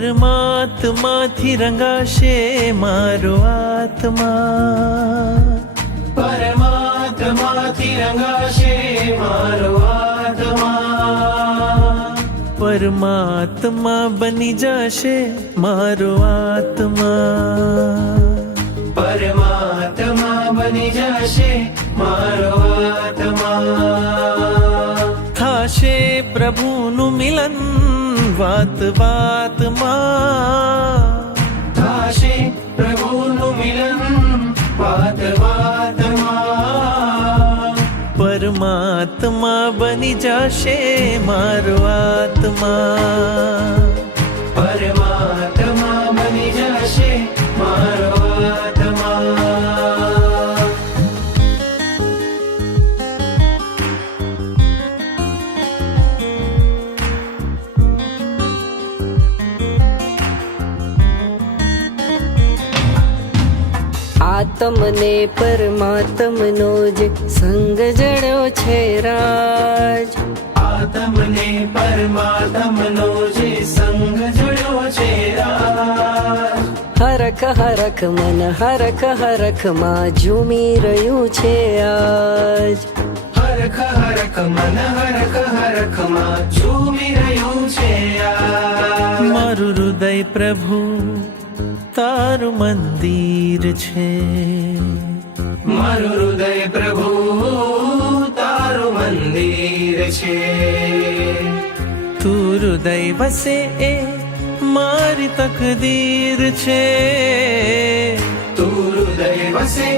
પરમાત્માથી રંગાશે મારો આત્મા, પરમાત્માથી રંગાશે મારો આત્મા, પરમાત્મા બની જશે મારો આત્મા, પરમાત્મા બની જશે મારો આત્મા. થાશે પ્રભુનું મિલન વાત વાતમાં, થાશે પ્રભુનું મિલન વાત વાતમાં, પરમાત્મા બની જશે મારો આત્મા, પરમાત્મા બની જશે મારો આત્મા. આત્મને પરમાત્મનો જે સંગ જડ્યો છે રાજ, આત્મને પરમાત્મનો જે સંગ જડ્યો છે રાજ, હરખ હરખ મન હરખ હરખમાં ઝૂમી રહ્યું છે આજ, હરખ હરખ મન હરખ હરખમાં ઝૂમી રહ્યું છે આજ. મારું હૃદય પ્રભુ તારું મંદિર છે, મારું હૃદય પ્રભુ તારું મંદિર છે, તું હૃદય વસે એ મારી તકદીર છે, તું હૃદય વસે